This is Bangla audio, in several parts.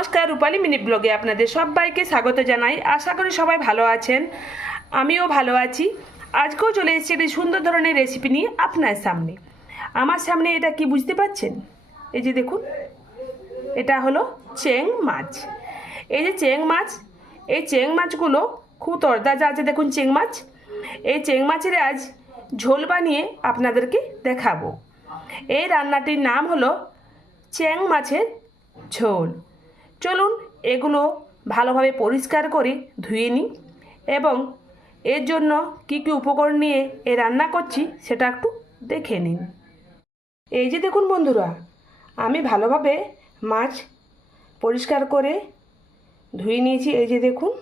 নমস্কার, রূপালী মিনি ব্লগে আপনাদের সবাইকে স্বাগত জানাই। আশা করি সবাই ভালো আছেন, আমিও ভালো আছি। আজকেও চলে এসেছি একটি সুন্দর ধরনের রেসিপি নিয়ে আপনার সামনে। আমার সামনে এটা কি বুঝতে পারছেন? এই যে দেখুন, এটা হলো চেং মাছ। এই যে চেং মাছ, এই চেং মাছগুলো খুব তরতাজা আছে। দেখুন চেং মাছ, এই চেং মাছের আজ ঝোল বানিয়ে আপনাদেরকে দেখাবো। এই রান্নাটির নাম হলো চেং মাছের ঝোল। চলুন এগুলো ভালোভাবে পরিষ্কার করে ধুয়ে নিই এবং এর জন্য কি কি উপকরণ নিয়ে এ রান্না করছি সেটা একটু দেখে নিন। এই যে দেখুন বন্ধুরা, আমি ভালোভাবে মাছ পরিষ্কার করে ধুয়ে নিয়েছি। এই যে দেখুন,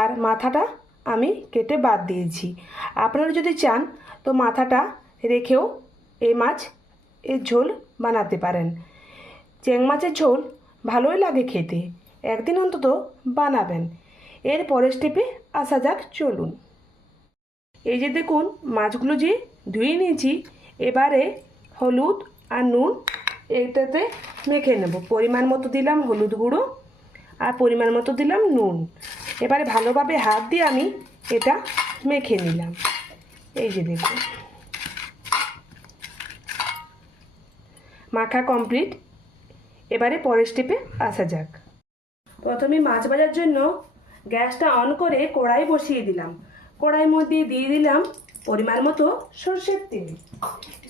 আর মাথাটা আমি কেটে বাদ দিয়েছি। আপনারা যদি চান তো মাথাটা রেখেও এই মাছ এর ঝোল বানাতে পারেন। চেং মাছের ঝোল ভালোই লাগে খেতে, একদিন অন্তত বানাবেন। এর পরের স্টেপে আসা যাক, চলুন। এই যে দেখুন, মাছগুলো যে ধুয়ে নিয়েছি, এবারে হলুদ আর নুন এটাতে মেখে নেব। পরিমাণ মতো দিলাম হলুদ গুঁড়ো আর পরিমাণ মতো দিলাম নুন। এবারে ভালোভাবে হাত দিয়ে আমি এটা মেখে নিলাম। এই যে দেখুন, মাখা কমপ্লিট। এবারে পরের স্টেপে আসা যাক। প্রথমে মাছ ভাজার জন্য গ্যাসটা অন করে কড়াই বসিয়ে দিলাম। কড়াইয়ের মধ্যে দিয়ে দিলাম পরিমাণ মতো সরষের তেল।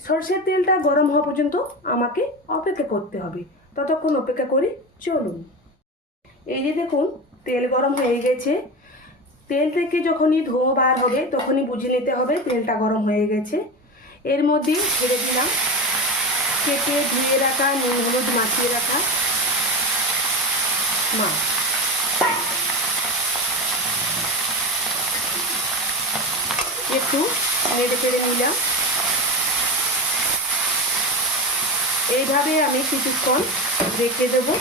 সরষের তেলটা গরম হওয়া পর্যন্ত আমাকে অপেক্ষা করতে হবে, ততক্ষণ অপেক্ষা করি, চলুন। এই যে দেখুন, তেল গরম হয়ে গেছে। তেল থেকে যখনই ধোঁয়া বার হবে তখনই বুঝে নিতে হবে তেলটা গরম হয়ে গেছে। এর মধ্যে ছেড়ে দিলাম কেটে ধুয়ে রাখা, নুন হলুদ মাখিয়ে রাখা মাছ। একটু নেড়ে চেড়ে নিলাম। এইভাবে আমি কিছুক্ষণ রেখে দেবো,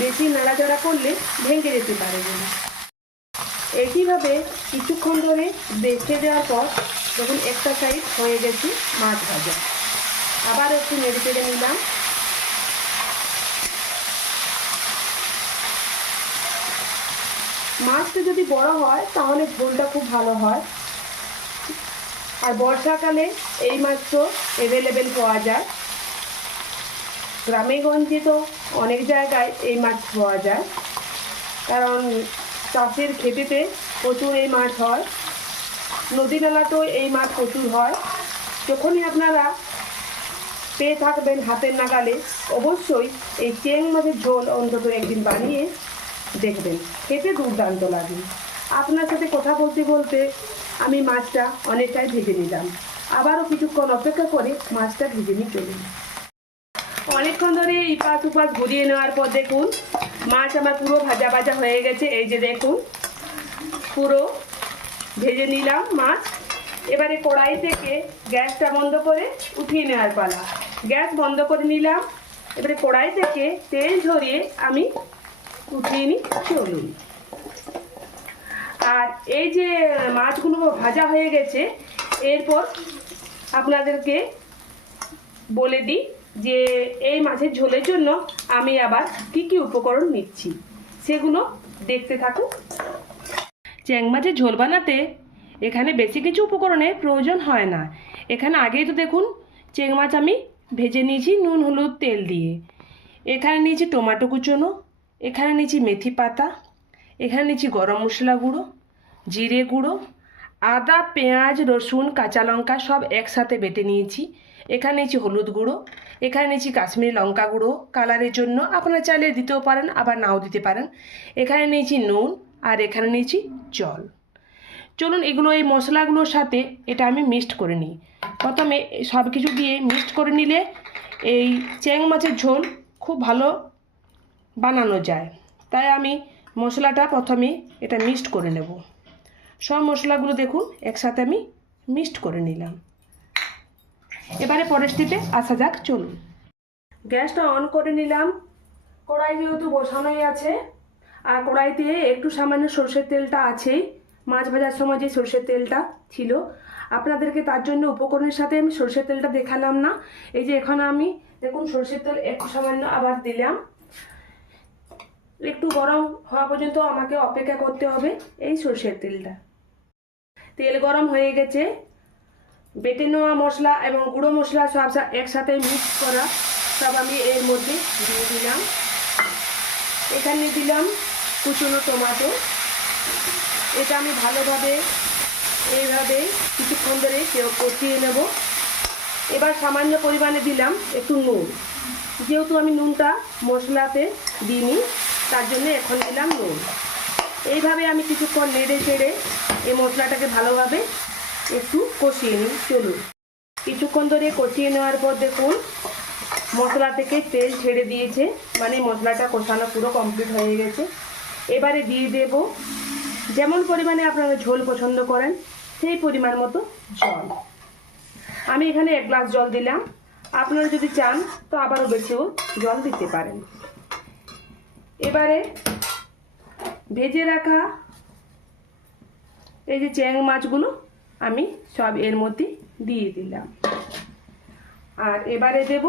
বেশি নাড়াচাড়া করলে ভেঙে যেতে পারে বলে। একইভাবে কিছুক্ষণ ধরে রেখে দেওয়ার পর যখন একটা সাইড হয়ে গেছে মাছ ভাজা, আবার একটু নেড়ে চেড়ে নিলাম। মাছটা যদি বড় হয় তাহলে ঝোলটা খুব ভালো হয়, আর বর্ষাকালে এই মাছ তো অ্যাভেলেবেল পাওয়া যায়। গ্রামে গঞ্জে তো অনেক জায়গায় এই মাছ পাওয়া যায়, কারণ চাষের ক্ষেতেতে প্রচুর এই মাছ হয়, নদী নালাতেও এই মাছ প্রচুর হয়। যখনই আপনারা পেয়ে থাকবেন হাতের নাগালে, অবশ্যই এই চেং মাছের ঝোল অন্তত একদিন বানিয়ে দেখবেন, খেতে দুর্দান্ত লাগে। আপনার সাথে কথা বলতে বলতে আমি মাছটা অনেকটাই ভেজে নিলাম। আবারও কিছুক্ষণ অপেক্ষা করে মাছটা ভেজে নিয়ে চলুন। অনেকক্ষণ ধরে ইপাশ উপাশ ঘুরিয়ে নেওয়ার পর দেখুন মাছ আমার পুরো ভাজা ভাজা হয়ে গেছে। এই যে দেখুন, পুরো ভেজে নিলাম মাছ। এবারে কড়াই থেকে গ্যাসটা বন্ধ করে উঠিয়ে নেওয়ার পালা। গ্যাস বন্ধ করে নিলাম। এবারে কড়াই থেকে তেল ঝরিয়ে আমি উঠিয়ে নিই, চলুন। আর এই যে মাছগুলো ভাজা হয়ে গেছে, এরপর আপনাদেরকে বলে দিই যে এই মাছের ঝোলের জন্য আমি আবার কি কি উপকরণ নিচ্ছি, সেগুলো দেখতে থাকুন। চ্যাং মাছের ঝোল বানাতে এখানে বেশি কিছু উপকরণের প্রয়োজন হয় না। এখানে আগেই তো দেখুন চেং মাছ আমি ভেজে নিয়েছি নুন হলুদ তেল দিয়ে। এখানে নিয়েছি টমেটো কুচনো, এখানে নিয়েছি মেথি পাতা, এখানে নিয়েছি গরম মশলা গুঁড়ো, জিরে গুঁড়ো, আদা পেঁয়াজ রসুন কাঁচা লঙ্কা সব একসাথে বেটে নিয়েছি। এখানে নিয়েছি হলুদ গুঁড়ো, এখানে নিয়েছি কাশ্মীরি লঙ্কা গুঁড়ো কালারের জন্য, আপনারা চাইলে দিতেও পারেন আবার নাও দিতে পারেন। এখানে নিয়েছি নুন আর এখানে নিয়েছি জল। চলুন এগুলো এই মশলাগুলোর সাথে এটা আমি মিক্সড করে নিই। প্রথমে সব কিছু দিয়ে মিক্সড করে নিলে এই চ্যাং মাছের ঝোল খুব ভালো বানানো যায়। তাই আমি মশলাটা প্রথমে এটা মিক্সড করে নেব। সব মশলাগুলো দেখুন একসাথে আমি মিক্সড করে নিলাম। এবারে পরের স্টেপে আসা যাক, চলুন। গ্যাসটা অন করে নিলাম। কড়াই যেহেতু বসানোই আছে, আর কড়াইতে একটু সামান্য সরষের তেলটা আছেই, মাছ ভাজার সময় যে সরষের তেলটা ছিল। আপনাদেরকে তার জন্য উপকরণের সাথে আমি সরষের তেলটা দেখালাম না। এই যে এখন আমি দেখুন সরষের তেল একটু সামান্য আবার দিলাম। একটু গরম হওয়া পর্যন্ত আমাকে অপেক্ষা করতে হবে এই সরষের তেলটা। তেল গরম হয়ে গেছে। বেটে নেওয়া মশলা এবং গুঁড়ো মশলা সব একসাথে মিক্স করা সব আমি এর মধ্যে দিয়ে দিলাম। এখানে দিলাম কুচনো টমেটো। এটা আমি ভালোভাবে এইভাবে কিছুক্ষণ ধরে কষিয়ে নেব। এবার সামান্য পরিমাণে দিলাম একটু নুন, যেহেতু আমি নুনটা মশলাতে দিইনি তার জন্য এখন দিলাম নুন। এইভাবে আমি কিছুক্ষণ নেড়ে চেড়ে এই মশলাটাকে ভালোভাবে একটু কষিয়ে নিই। চলুন, কিছুক্ষণ ধরে কষিয়ে নেওয়ার পর দেখুন মশলা থেকে তেল ছেড়ে দিয়েছে, মানে মশলাটা কষানো পুরো কমপ্লিট হয়ে গেছে। এবারে দিয়ে দেব যেমন পরিমাণে আপনারা ঝোল পছন্দ করেন সেই পরিমাণ মতো জল। আমি এখানে 1 গ্লাস জল দিলাম। আপনারা যদি চান তো আবারও বেশিও জল দিতে পারেন। এবারে ভেজে রাখা এই যে চ্যাং মাছগুলো আমি সব এর মধ্যে দিয়ে দিলাম। আর এবারে দেব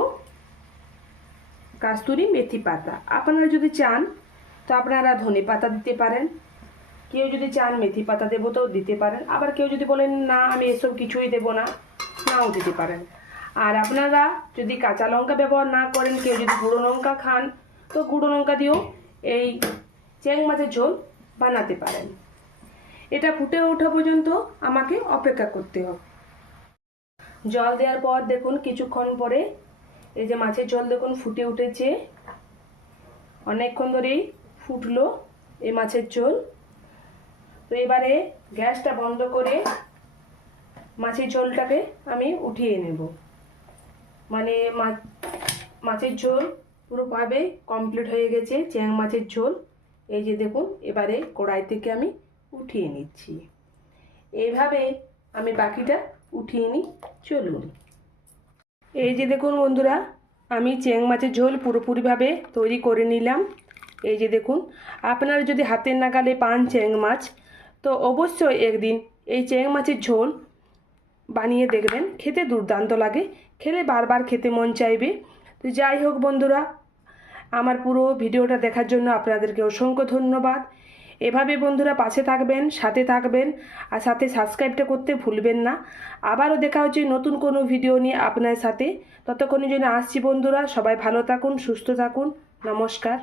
কাস্তুরি মেথি পাতা। আপনারা যদি চান তো আপনারা ধনে পাতা দিতে পারেন, কেউ যদি চান মেথি পাতা দেবো তো দিতে পারেন, আবার কেউ যদি বলেন না আমি এসব কিছুই দেবো না, নাও দিতে পারেন। আর আপনারা যদি কাঁচা লঙ্কা ব্যবহার না করেন, কেউ যদি গুঁড়ো লঙ্কা খান তো গুঁড়ো লঙ্কা দিয়েও এই চ্যাং মাছের ঝোল বানাতে পারেন। এটা ফুটে ওঠা পর্যন্ত আমাকে অপেক্ষা করতে হবে। জল দেওয়ার পর দেখুন কিছুক্ষণ পরে এই যে মাছের ঝোল দেখুন ফুটে উঠেছে। অনেকক্ষণ ধরেই ফুটলো এই মাছের ঝোল। তো এবারে গ্যাসটা বন্ধ করে মাছের ঝোলটাকে আমি উঠিয়ে নেব। মানে মাছের ঝোল পুরোভাবে কমপ্লিট হয়ে গেছে চ্যাং মাছের ঝোল। এই যে দেখুন এবারে কড়াই থেকে আমি উঠিয়ে নিচ্ছি। এইভাবে আমি বাকিটা উঠিয়ে নিই। চলুন, এই যে দেখুন বন্ধুরা আমি চ্যাং মাছের ঝোল পুরোপুরিভাবে তৈরি করে নিলাম। এই যে দেখুন, আপনারা যদি হাতের নাগালে পান চ্যাং মাছ তো অবশ্যই একদিন এই চ্যাং মাছের ঝোল বানিয়ে দেখবেন, খেতে দুর্দান্ত লাগে, খেলে বারবার খেতে মন চাইবে। তো যাই হোক বন্ধুরা, আমার পুরো ভিডিওটা দেখার জন্য আপনাদেরকে অসংখ্য ধন্যবাদ। এভাবে বন্ধুরা পাশে থাকবেন, সাথে থাকবেন, আর সাথে সাবস্ক্রাইবটা করতে ভুলবেন না। আবারও দেখা হচ্ছে নতুন কোনো ভিডিও নিয়ে আপনার সাথে। ততক্ষণের জন্য আসছি বন্ধুরা, সবাই ভালো থাকুন, সুস্থ থাকুন। নমস্কার।